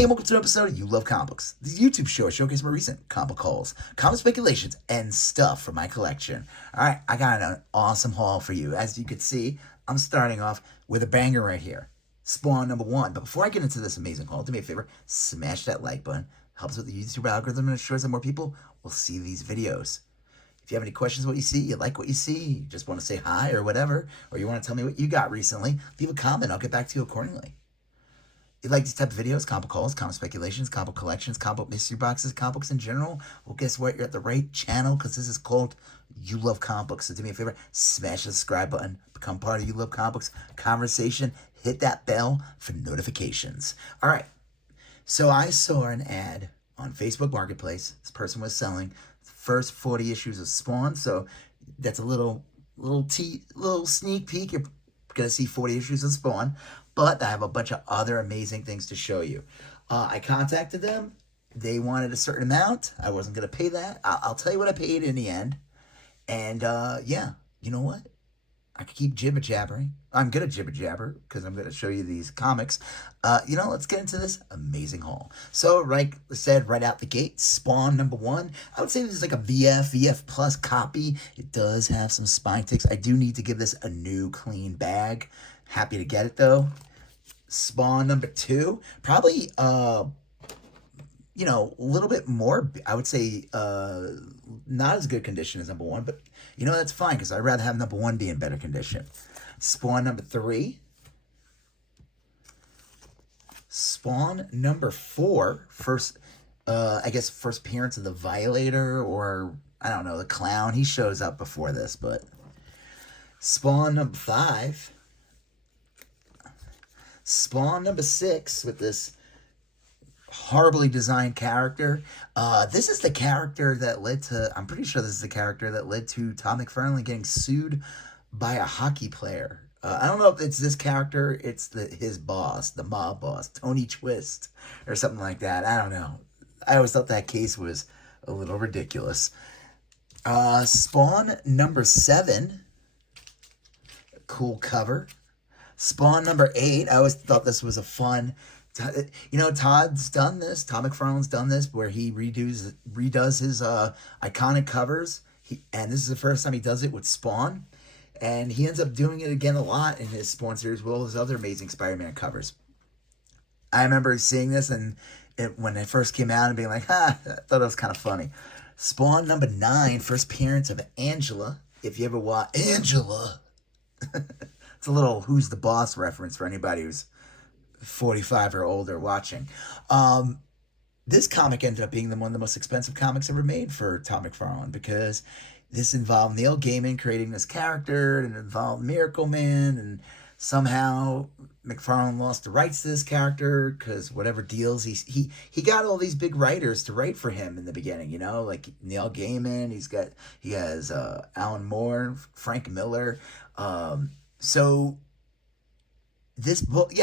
Hey, welcome to an episode of You Love Comics, the YouTube show I showcase my recent comic hauls, comic speculations, and stuff from my collection. Alright, I got an awesome haul for you. As you can see, I'm starting off with a banger right here. Spawn #1. But before I get into this amazing haul, do me a favor, smash that like button. Helps with the YouTube algorithm and ensures that more people will see these videos. If you have any questions what you see, you like what you see, you just want to say hi or whatever, or you want to tell me what you got recently, leave a comment. I'll get back to you accordingly. If you like these type of videos, comic hauls, comic speculations, comic collections, comic mystery boxes, comic books in general, well, guess what? You're at the right channel because this is called You Love Comic Books. So do me a favor, smash the subscribe button, become part of You Love Comic Books conversation, hit that bell for notifications. All right. So I saw an ad on Facebook Marketplace. This person was selling the first 40 issues of Spawn. So that's a little sneak peek. You're gonna see 40 issues of Spawn, but I have a bunch of other amazing things to show you. I contacted them. They wanted a certain amount. I wasn't gonna pay that. I'll tell you what I paid in the end. And yeah, you know what? I could keep jibber jabbering. I'm gonna jibber jabber because I'm gonna show you these comics. Let's get into this amazing haul. So, like I said, right out the gate, Spawn #1. I would say this is like a VF Plus copy. It does have some spine ticks. I do need to give this a new clean bag. Happy to get it though. Spawn #2, probably a little bit more. I would say not as good condition as #1, but that's fine because I'd rather have #1 be in better condition. Spawn #3. Spawn #4, first appearance of the Violator, or I don't know, the Clown. He shows up before this, but Spawn #5. Spawn #6 with this horribly designed character. This is the character that led to, I'm pretty sure this is the character that led to Todd McFarlane getting sued by a hockey player. I don't know if it's this character, it's his boss, the mob boss, Tony Twist, or something like that. I don't know. I always thought that case was a little ridiculous. Spawn #7. Cool cover. Spawn #8. I always thought this was a fun... Todd's done this. Todd McFarlane's done this where he redoes his iconic covers. And this is the first time he does it with Spawn. And he ends up doing it again a lot in his Spawn series with all his other amazing Spider-Man covers. I remember seeing this and when it first came out and being like, I thought it was kind of funny. Spawn #9, first appearance of Angela. If you ever watch Angela. It's a little Who's the Boss reference for anybody who's 45 or older watching. This comic ended up being one of the most expensive comics ever made for Todd McFarlane because this involved Neil Gaiman creating this character, and it involved Miracle Man, and somehow McFarlane lost the rights to this character because whatever deals he got all these big writers to write for him in the beginning, like Neil Gaiman. He has Alan Moore, Frank Miller. So this book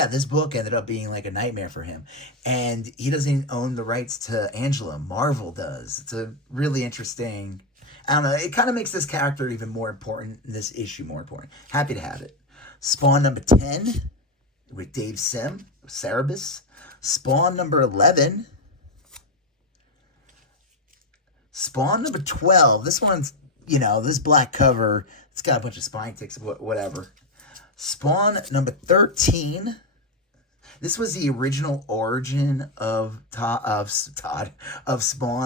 ended up being like a nightmare for him. And he doesn't even own the rights to Angela. Marvel does. It's a really interesting... I don't know. It kind of makes this character even more important, this issue more important. Happy to have it. Spawn #10 with Dave Sim, Cerebus. Spawn #11. Spawn #12. This one's, this black cover, it's got a bunch of spine ticks, whatever. Spawn #13. This was the original origin of Spawn.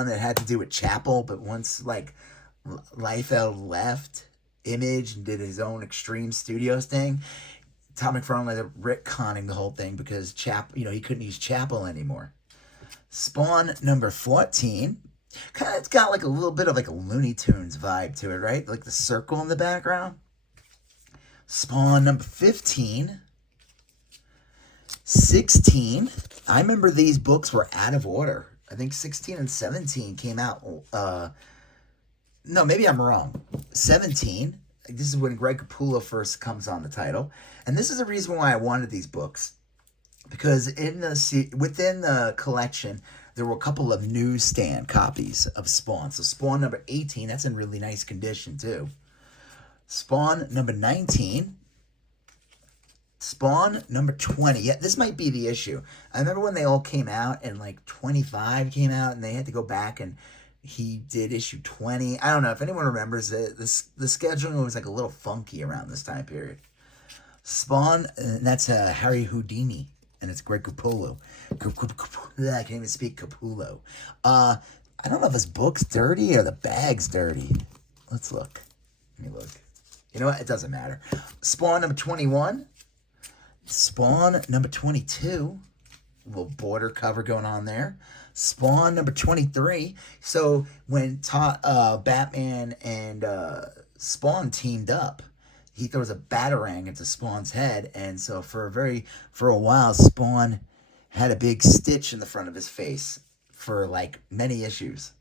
It had to do with Chapel, but once Liefeld left Image and did his own Extreme Studios thing, Todd McFarlane ended up retconning the whole thing because he couldn't use Chapel anymore. Spawn #14. It's got like a little bit of like a Looney Tunes vibe to it, right? Like the circle in the background. Spawn #15. 16. I remember these books were out of order. I think 16 and 17 came out. No, maybe I'm wrong. 17. This is when Greg Capullo first comes on the title. And this is the reason why I wanted these books. Because within the collection, there were a couple of newsstand copies of Spawn. So Spawn #18, that's in really nice condition too. Spawn #19. Spawn number 20. Yeah, this might be the issue. I remember when they all came out and like 25 came out and they had to go back and he did issue 20. I don't know if anyone remembers it. The scheduling was like a little funky around this time period. Spawn, and that's Harry Houdini, and it's Greg Capullo. I can't even speak Capullo. I don't know if his book's dirty or the bag's dirty. Let's look. Let me look. You know what? It doesn't matter. Spawn number 21. Spawn number 22. A little border cover going on there. Spawn number 23. So when Batman and Spawn teamed up, he throws a batarang into Spawn's head, and so for a while, Spawn had a big stitch in the front of his face for like many issues.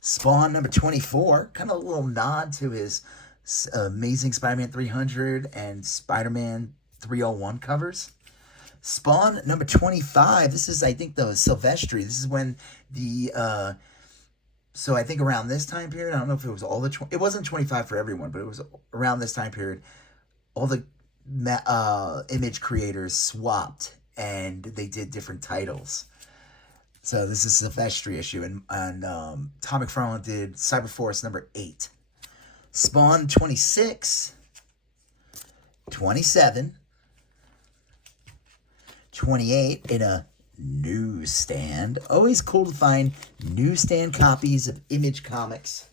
Spawn number 24, kind of a little nod to his Amazing Spider-Man 300 and Spider-Man 301 covers. Spawn number 25, this is, I think, the Silvestri. This is when the, so I think around this time period, I don't know if it was all the, it wasn't 25 for everyone, but it was around this time period, all the image creators swapped and they did different titles. So this is a Silvestri issue, and Tom McFarlane did Cyberforce number 8. Spawn 26, 27, 28 in a newsstand. Always cool to find newsstand copies of Image Comics,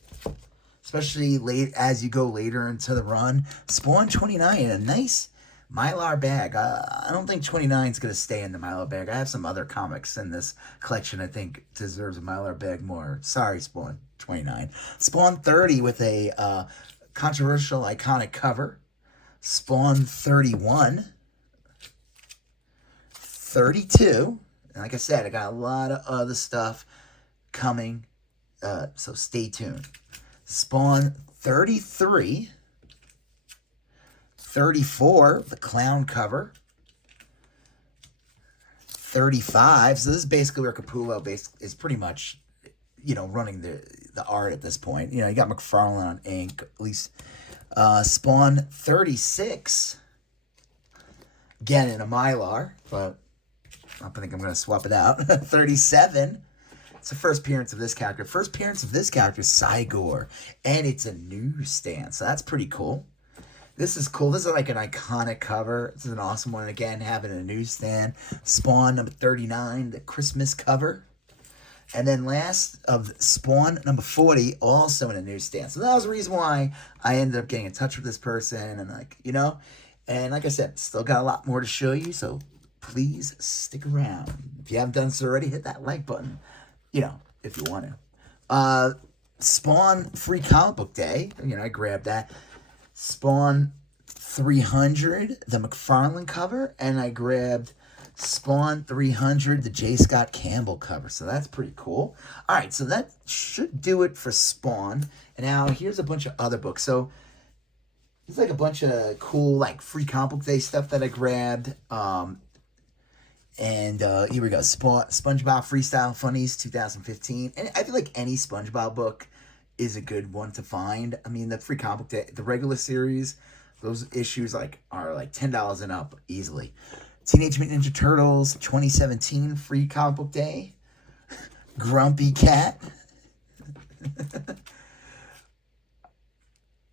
especially late as you go later into the run. Spawn 29 in a nice Mylar bag. I don't think 29 is going to stay in the Mylar bag. I have some other comics in this collection I think deserves a Mylar bag more. Sorry, Spawn 29. Spawn 30 with a controversial, iconic cover. Spawn 31. 32. And like I said, I got a lot of other stuff coming, so stay tuned. Spawn 33. 34, the clown cover. 35, so this is basically where Capullo is pretty much, running the art at this point. You got McFarlane on ink, at least. Spawn 36, again in a Mylar, but I think I'm going to swap it out. 37, it's the first appearance of this character. First appearance of this character is Cygor, and it's a newsstand, so that's pretty cool. This is cool. This is like an iconic cover. This is an awesome one. Again, having a newsstand. Spawn number 39, the Christmas cover. And then last of Spawn number 40, also in a newsstand. So that was the reason why I ended up getting in touch with this person. And and like I said, still got a lot more to show you. So please stick around. If you haven't done so already, hit that like button, if you want to. Spawn Free Comic Book Day. I grabbed that. Spawn 300, the McFarlane cover, and I grabbed Spawn 300, the J. Scott Campbell cover. So that's pretty cool. All right, so that should do it for Spawn. And now here's a bunch of other books. So there's like a bunch of cool Free Comic Book Day stuff that I grabbed. And here we go. SpongeBob Freestyle Funnies 2015. And I feel like any SpongeBob book is a good one to find. I mean, the Free Comic Book Day, the regular series, those issues are $10 and up easily. Teenage Mutant Ninja Turtles 2017 Free Comic Book Day. Grumpy Cat.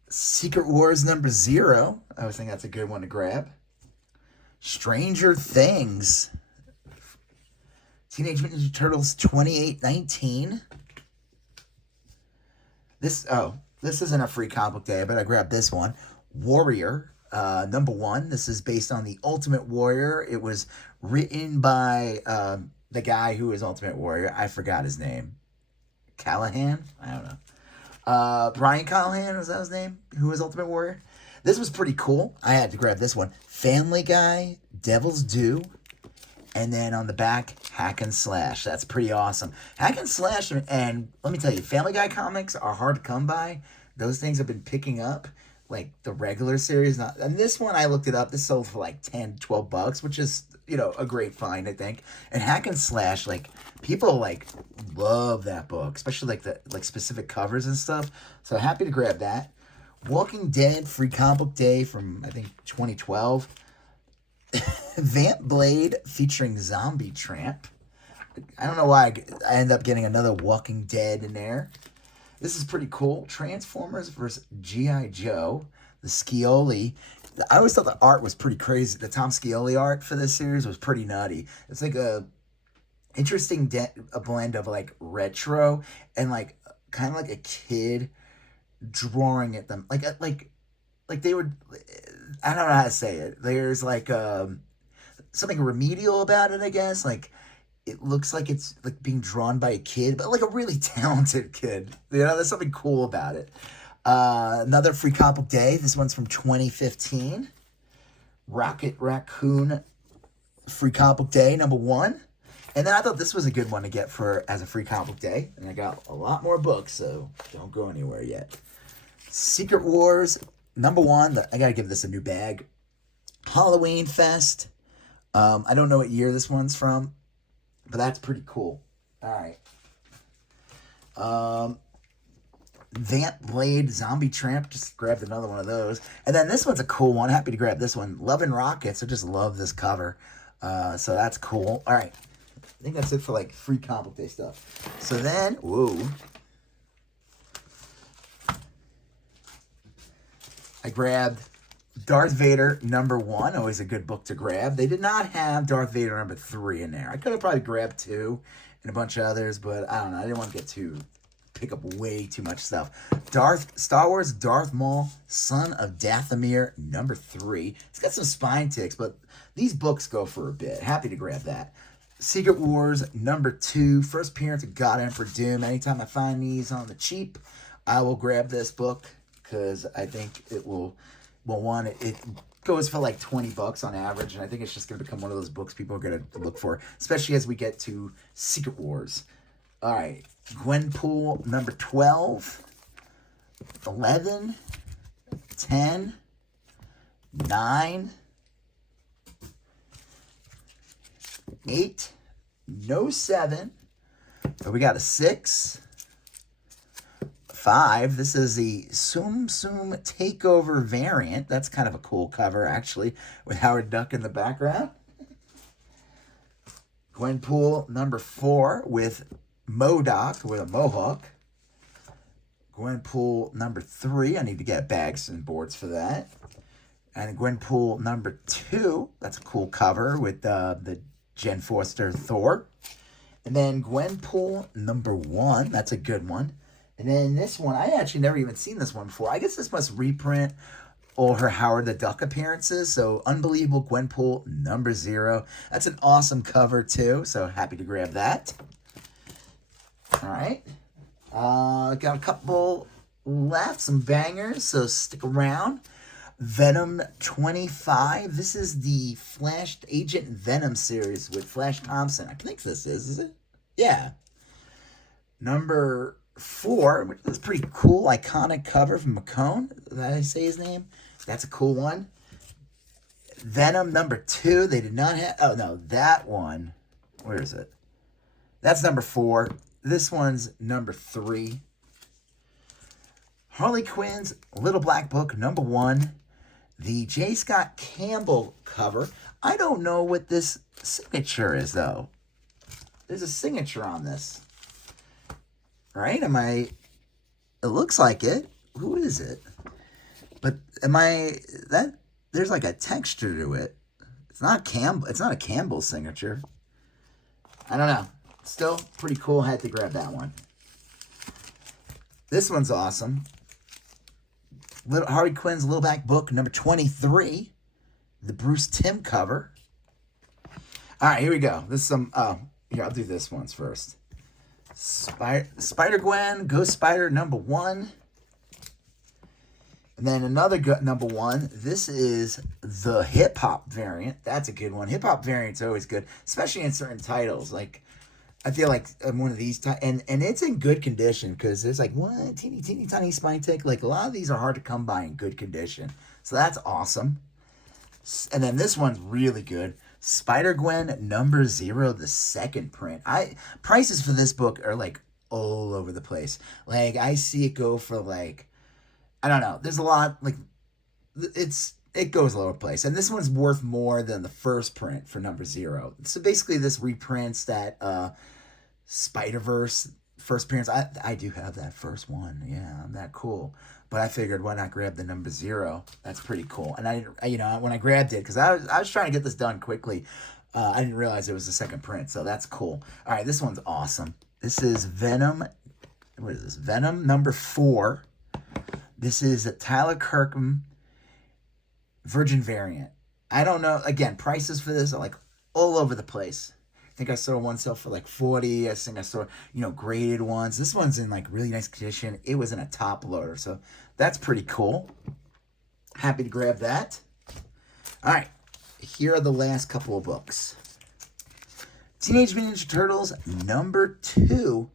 Secret Wars number 0. I would think that's a good one to grab. Stranger Things. Teenage Mutant Ninja Turtles 2819. This isn't a Free Comic Book Day, but I grabbed this one. Warrior, number 1. This is based on the Ultimate Warrior. It was written by the guy who is Ultimate Warrior. I forgot his name. Callahan? I don't know. Brian Callahan, was that his name? Who was Ultimate Warrior? This was pretty cool. I had to grab this one. Family Guy, Devil's Due. And then on the back, Hack and Slash. That's pretty awesome. Hack and Slash, and let me tell you, Family Guy comics are hard to come by. Those things have been picking up, like the regular series. And this one, I looked it up. This sold for like $10, $12, which is, a great find, I think. And Hack and Slash, people love that book, especially the specific covers and stuff. So happy to grab that. Walking Dead Free Comic Book Day from, I think, 2012. Vamp Blade featuring Zombie Tramp. I don't know why I end up getting another Walking Dead in there. This is pretty cool. Transformers versus G.I. Joe. The Scioli. I always thought the art was pretty crazy. The Tom Scioli art for this series was pretty nutty. It's like a interesting a blend of like retro and like kind of like a kid drawing at them. Like they would. I don't know how to say it. There's like something remedial about it, I guess. Like it looks like it's like being drawn by a kid, but like a really talented kid. You know, there's something cool about it. Another Free Comic Book Day. This one's from 2015. Rocket Raccoon Free Comic Book Day #1. And then I thought this was a good one to get for as a Free Comic Book Day. And I got a lot more books, so don't go anywhere yet. Secret Wars #1. I gotta give this a new bag. Halloween Fest. I don't know what year this one's from, but that's pretty cool. All right. Vamp Blade Zombie Tramp. Just grabbed another one of those. And then this one's a cool one. Happy to grab this one. Love and Rockets. I just love this cover. So that's cool. All right. I think that's it for like Free Comic Book Day stuff. So then, whoa. I grabbed Darth Vader #1, always a good book to grab. They did not have Darth Vader #3 in there. I could have probably grabbed 2 and a bunch of others, but I don't know. I didn't want to pick up way too much stuff. Star Wars Darth Maul, Son of Dathomir #3. It's got some spine ticks, but these books go for a bit. Happy to grab that. Secret Wars #2, first appearance of God Emperor Doom. Anytime I find these on the cheap, I will grab this book because I think it will. Well, one, it goes for like $20 on average, and I think it's just going to become one of those books people are going to look for, especially as we get to Secret Wars. All right, Gwenpool #12, 11, 10, 9, 8, no 7, but we got a 6, 5. This is the Tsum Tsum Takeover variant. That's kind of a cool cover, actually, with Howard Duck in the background. Gwenpool #4 with MODOK with a mohawk. Gwenpool #3. I need to get bags and boards for that. And Gwenpool #2. That's a cool cover with the Jen Foster Thor. And then Gwenpool #1. That's a good one. And then this one, I actually never even seen this one before. I guess this must reprint all her Howard the Duck appearances. So Unbelievable Gwenpool #0. That's an awesome cover too. So happy to grab that. All right. Got a couple left, some bangers, so stick around. Venom 25. This is the Flash Agent Venom series with Flash Thompson. I think this is it? Yeah. #4, which is pretty cool, iconic cover from McCone. Did I say his name? That's a cool one. Venom #2. They did not have. Oh no, that one. Where is it? That's #4. This one's #3. Harley Quinn's Little Black Book #1. The J. Scott Campbell cover. I don't know what this signature is though. There's a signature on this. Right? It looks like it. Who is it? But there's like a texture to it. It's not a Campbell signature. I don't know. Still pretty cool. Had to grab that one. This one's awesome. Harley Quinn's Little Black Book #23. The Bruce Timm cover. All right, here we go. This is some. Here, I'll do this ones first. Spider-Gwen, Ghost Spider #1. And then another #1. This is the hip-hop variant. That's a good one. Hip-hop variant's always good, especially in certain titles. Like, I feel like one of these, and it's in good condition because there's like one teeny tiny spine tick. Like, a lot of these are hard to come by in good condition. So that's awesome. And then this one's really good. Spider-Gwen #0, the second print. Prices for this book are like all over the place. Like, I see it go for like, I don't know. There's a lot, like, it's it goes all over the place. And this one's worth more than the first print for number 0. So basically, this reprints that Spider Verse first appearance. I do have that first one. Yeah, I'm that cool. But I figured, why not grab the number 0? That's pretty cool. And when I grabbed it, because I was trying to get this done quickly, I didn't realize it was the second print. So that's cool. All right, this one's awesome. This is Venom. What is this? Venom number 4. This is a Tyler Kirkham Virgin variant. I don't know. Again, prices for this are like all over the place. I think I saw one sell for like 40. I think I saw, graded ones. This one's in like really nice condition. It was in a top loader. So that's pretty cool. Happy to grab that. All right. Here are the last couple of books. Teenage Mutant Ninja Turtles number 2,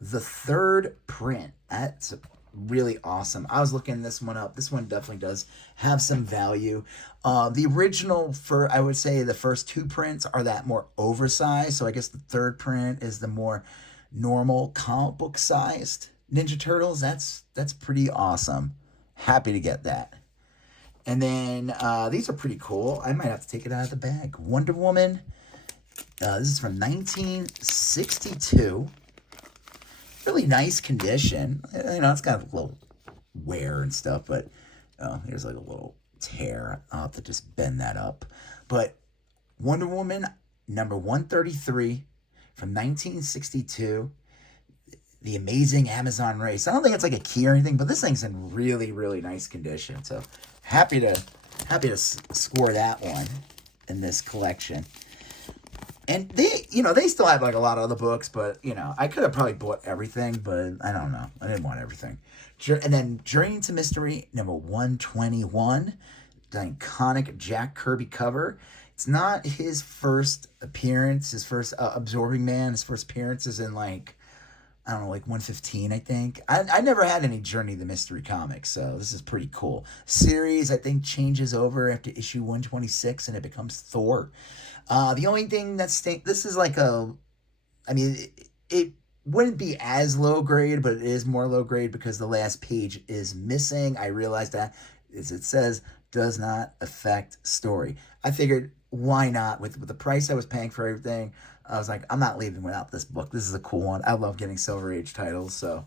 the 3rd print. That's really awesome. I was looking this one up. This one definitely does have some value. The original, I would say the first 2 prints are that more oversized. So I guess the 3rd print is the more normal comic book sized Ninja Turtles. That's pretty awesome. Happy to get that. And then these are pretty cool. I might have to take it out of the bag. Wonder Woman. This is from 1962. Really nice condition. It's got a little wear and stuff, but here's like a little tear. I'll have to just bend that up. But Wonder Woman number 133 from 1962. The Amazing Amazon Race. I don't think it's like a key or anything, but this thing's in really, really nice condition. So happy to score that one in this collection. And they still have like a lot of other books, but, I could have probably bought everything, but I don't know. I didn't want everything. And then Journey into Mystery, number 121, the iconic Jack Kirby cover. It's not his first appearance, his first Absorbing Man. His first appearance is in like 115, I think. I never had any Journey the Mystery comics, so this is pretty cool. Series, I think, changes over after issue 126, and it becomes Thor. The only thing this is like it wouldn't be as low grade, but it is more low grade because the last page is missing. I realized that, as it says, does not affect story. I figured, why not? With the price I was paying for everything, I was like, I'm not leaving without this book. This is a cool one. I love getting Silver Age titles. So,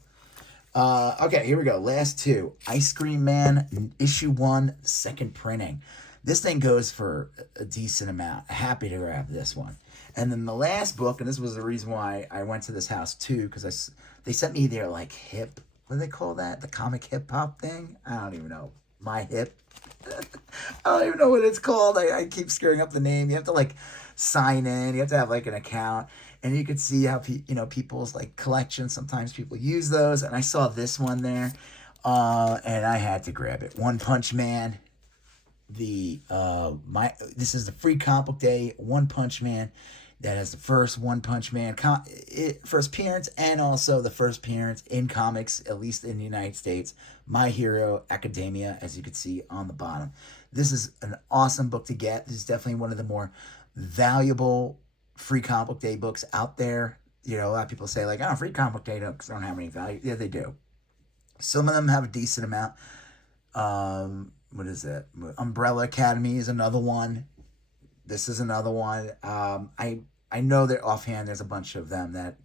okay, here we go. Last 2. Ice Cream Man, issue 1, second printing. This thing goes for a decent amount. Happy to grab this one. And then the last book, and this was the reason why I went to this house too, because they sent me their like hip, what do they call that? The comic hip hop thing? I don't even know. My hip. I don't even know what it's called. I keep screwing up the name. You have to like sign in. You have to have like an account. And you could see how people's like collections, sometimes people use those. And I saw this one there. And I had to grab it. One Punch Man. This is the free comic book day One Punch Man that has the first One Punch Man first appearance, and also the first appearance in comics, at least in the United States, My Hero Academia, as you can see on the bottom. This is an awesome book to get. This is definitely one of the more valuable free comic book day books out there. A lot of people say like, free comic book day books don't have any value. Yeah, they do. Some of them have a decent amount. What is it? Umbrella Academy is another one. This is another one. I know that offhand there's a bunch of them that,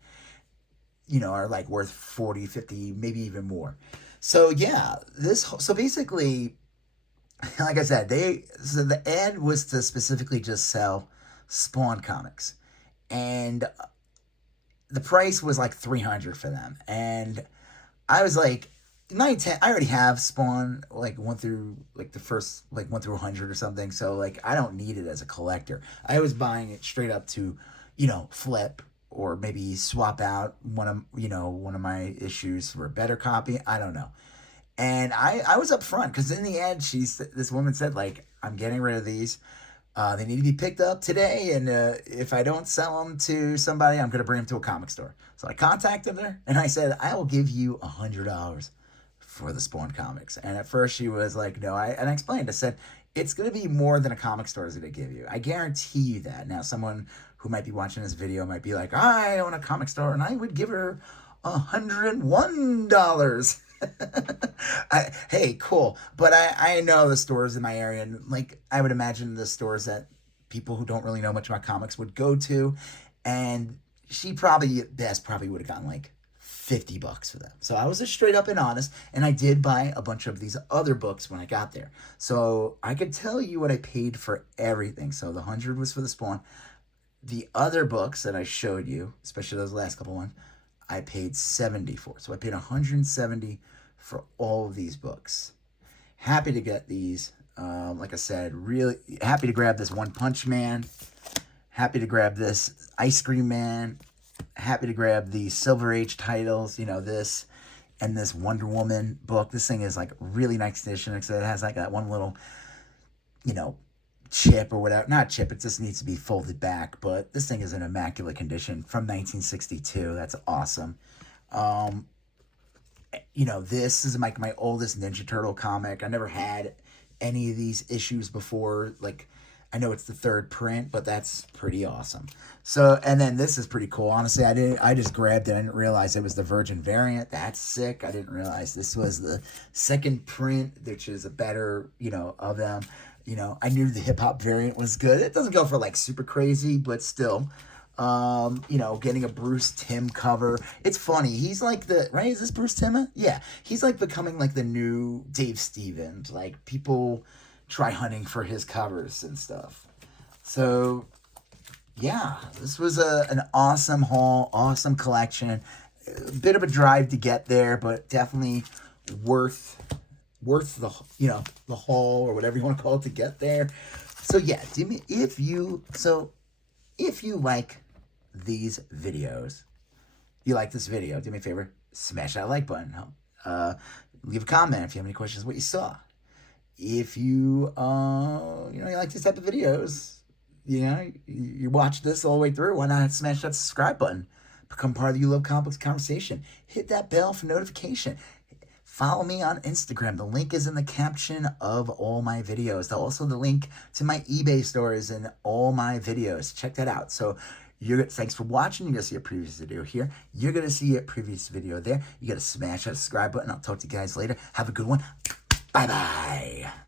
are like worth 40, 50, maybe even more. So yeah, so basically, like I said, so the ad was to specifically just sell Spawn comics. And the price was like $300 for them. And I was like, 910, I already have Spawn, like 1 through, like the first, like 1 through 100 or something. So, like, I don't need it as a collector. I was buying it straight up to, flip or maybe swap out one of my issues for a better copy. I don't know. And I was up front because in the end, this woman said, like, I'm getting rid of these. They need to be picked up today. And if I don't sell them to somebody, I'm going to bring them to a comic store. So I contacted her and I said, I will give you $100 for the Spawn comics. And at first she was like, no. I explained. I said, it's going to be more than a comic store is going to give you. I guarantee you that. Now, someone who might be watching this video might be like, I own a comic store and I would give her $101. Hey, cool. But I know the stores in my area, and like I would imagine the stores that people who don't really know much about comics would go to, and she probably best probably would have gotten like $50 for them. So I was just straight up and honest, and I did buy a bunch of these other books when I got there. So I could tell you what I paid for everything. So the 100 was for the Spawn. The other books that I showed you, especially those last couple ones, I paid 70 for. So I paid 170 for all of these books. Happy to get these. Like I said, really happy to grab this One Punch Man. Happy to grab this Ice Cream Man. Happy to grab the Silver Age titles. You know, this and this Wonder Woman book. This thing is like really nice condition because it has like that one little, you know, chip or whatever. Not chip, it just needs to be folded back. But this thing is in immaculate condition from 1962. That's awesome. Um, you know, this is my oldest Ninja Turtle comic. I never had any of these issues before. Like, I know it's the third print, but that's pretty awesome. So, and then this is pretty cool. Honestly, I just grabbed it. I didn't realize it was the Virgin variant. That's sick. I didn't realize this was the second print, which is a better, you know, of them. You know, I knew the hip hop variant was good. It doesn't go for like super crazy, but still. You know, getting a Bruce Timm cover. It's funny. He's like the, right? Is this Bruce Timm? Yeah. He's like becoming like the new Dave Stevens. Like people try hunting for his covers and stuff. So, yeah, this was an awesome haul, awesome collection. A bit of a drive to get there, but definitely worth the, you know, the haul or whatever you want to call it to get there. So yeah, do me if you like these videos, you like this video, do me a favor, smash that like button. Uh, Leave a comment if you have any questions what you saw. If you you know, you like these type of videos, you know, you watch this all the way through, why not smash that subscribe button? Become part of the You Love Comics conversation. Hit that bell for notification. Follow me on Instagram. The link is in the caption of all my videos. Also, the link to my eBay store is in all my videos. Check that out. So, thanks for watching. You're going to see a previous video here. You're going to see a previous video there. You got to smash that subscribe button. I'll talk to you guys later. Have a good one. Bye-bye.